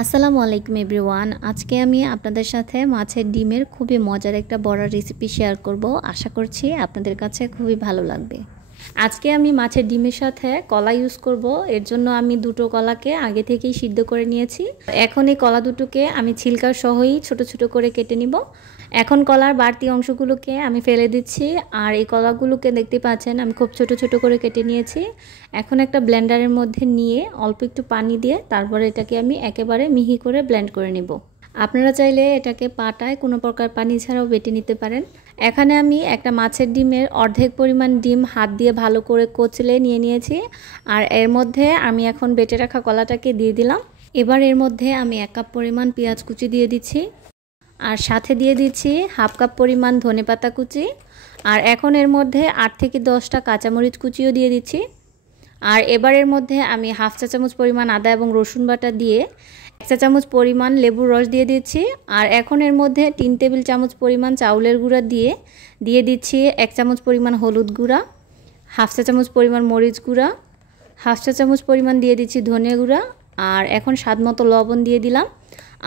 আসসালামু আলাইকুম এভরিওয়ান। আজকে আমি আপনাদের সাথে মাছের ডিমের খুবই মজার একটা বড়া রেসিপি শেয়ার করব। আশা করছি আপনাদের কাছে খুবই ভালো লাগবে। আজকে আমি মাছের ডিমের সাথে কলা ইউজ করব। এর জন্য আমি দুটো কলাকে আগে থেকেই সিদ্ধ করে নিয়েছি। এখন এই কলা দুটোকে আমি ছিলকা সহই ছোট ছোট করে কেটে নিব। এখন কলার বাড়তি অংশগুলোকে আমি ফেলে দিচ্ছি। আর এই কলাগুলোকে দেখতে পাচ্ছেন আমি খুব ছোট ছোট করে কেটে নিয়েছি। এখন একটা ব্লেন্ডারের মধ্যে নিয়ে অল্প একটু পানি দিয়ে তারপরে এটাকে আমি একেবারে মিহি করে ব্লেন্ড করে নেব। আপনারা চাইলে এটাকে পাটায় কোনো প্রকার পানি ছাড়াও বেটে নিতে পারেন। এখানে আমি একটা মাছের ডিমের অর্ধেক পরিমাণ ডিম হাত দিয়ে ভালো করে কচলে নিয়ে নিয়েছি। আর এর মধ্যে আমি এখন বেটে রাখা কলাটাকে দিয়ে দিলাম। এবার এর মধ্যে আমি 1 কাপ পরিমাণ পেঁয়াজ কুচি দিয়ে দিচ্ছি। আর সাথে দিয়ে দিচ্ছি হাফ কাপ পরিমাণ ধনেপাতা কুচি। আর এখন এর মধ্যে 8 থেকে 10টা কাঁচামরিচ কুচিও দিয়ে দিচ্ছি। আর এবার এর মধ্যে আমি হাফ চা চামচ পরিমাণ আদা এবং রসুন বাটা দিয়ে 1 চা চামচ পরিমাণ লেবুর রস দিয়ে দিচ্ছি। আর এখন এর মধ্যে 3 টেবিল চামচ পরিমাণ চাউলের গুঁড়া দিয়ে দিচ্ছি 1 চামচ পরিমাণ হলুদ গুঁড়া, হাফ চা চামচ পরিমাণ মরিচ গুঁড়া, হাফ চা চামচ পরিমাণ দিয়ে দিচ্ছি ধনে গুঁড়া। আর এখন স্বাদ মতো লবণ দিয়ে দিলাম।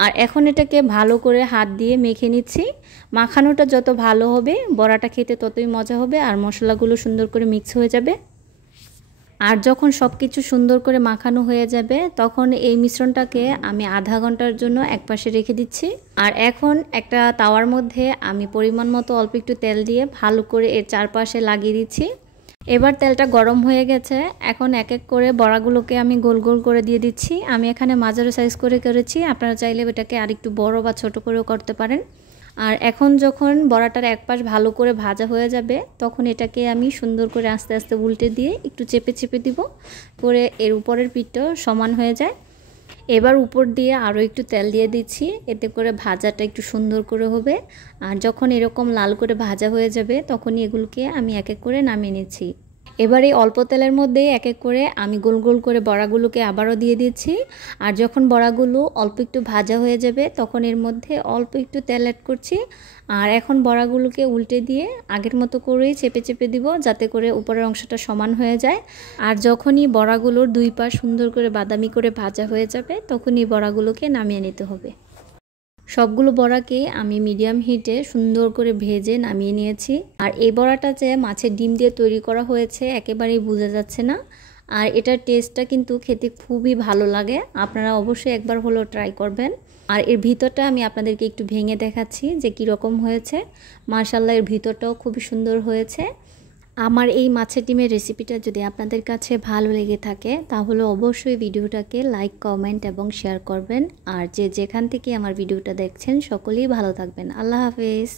আর এখন এটাকে ভালো করে হাত দিয়ে মেখে নিচ্ছি। মাখানোটা যত ভালো হবে বড়াটা খেতে ততই মজা হবে আর মশলাগুলো সুন্দর করে মিক্স হয়ে যাবে। আর যখন সব কিছু সুন্দর করে মাখানো হয়ে যাবে তখন এই মিশ্রণটাকে আমি আধা ঘন্টার জন্য একপাশে রেখে দিচ্ছি। আর এখন একটা তাওয়ার মধ্যে আমি পরিমাণ মতো অল্প একটু তেল দিয়ে ভালো করে এর চারপাশে লাগিয়ে দিচ্ছি। এবার তেলটা গরম হয়ে গেছে। এখন এক এক করে বড়াগুলোকে আমি গোল গোল করে দিয়ে দিচ্ছি। আমি এখানে মাঝারি সাইজ করে করেছি, আপনারা চাইলে এটাকে আরেকটু বড় বা ছোট করেও করতে পারেন। আর এখন যখন বড়াটার এক পাশ ভালো করে ভাজা হয়ে যাবে তখন এটাকে আমি সুন্দর করে আস্তে আস্তে উল্টে দিয়ে একটু চেপে চেপে দিব করে এর উপরের পিঠটাও সমান হয়ে যায়। এবার উপর দিয়ে আরও একটু তেল দিয়ে দিচ্ছি, এতে করে ভাজাটা একটু সুন্দর করে হবে। আর যখন এরকম লাল করে ভাজা হয়ে যাবে তখনই এগুলোকে আমি এক এক করে নামিয়ে নিচ্ছি। এবার এই অল্প তেলের মধ্যে এক এক করে আমি গোল গোল করে বড়াগুলোকে আবারও দিয়ে দিচ্ছি। আর যখন বড়াগুলো অল্প একটু ভাজা হয়ে যাবে তখন এর মধ্যে অল্প একটু তেল অ্যাড করছি। আর এখন বড়াগুলোকে উল্টে দিয়ে আগের মতো করেই চেপে চেপে দিব যাতে করে উপরের অংশটা সমান হয়ে যায়। আর যখনই বড়াগুলোর দুই পাশ সুন্দর করে বাদামি করে ভাজা হয়ে যাবে তখনই বড়াগুলোকে নামিয়ে নিতে হবে। সবগুলো বড়াকে আমি মিডিয়াম হিটে সুন্দর করে ভেজে নামিয়ে নিয়েছি। আর এই বড়াটা যে মাছের ডিম দিয়ে তৈরি করা হয়েছে একেবারেই বোঝা যাচ্ছে না। আর এটার টেস্টটা কিন্তু খেতে খুবই ভালো লাগে, আপনারা অবশ্যই একবার হলেও ট্রাই করবেন। আর এর ভিতরটা আমি আপনাদেরকে একটু ভেঙে দেখাচ্ছি যে কীরকম হয়েছে। মাশাআল্লাহ, এর ভিতরটাও খুবই সুন্দর হয়েছে। আমার এই মাছের ডিমের রেসিপিটা যদি আপনাদের কাছে ভালো লেগে থাকে তাহলে অবশ্যই ভিডিওটাকে লাইক, কমেন্ট এবং শেয়ার করবেন। আর যে যেখান থেকে আমার ভিডিওটা দেখছেন সকলেই ভালো থাকবেন। আল্লাহ হাফেজ।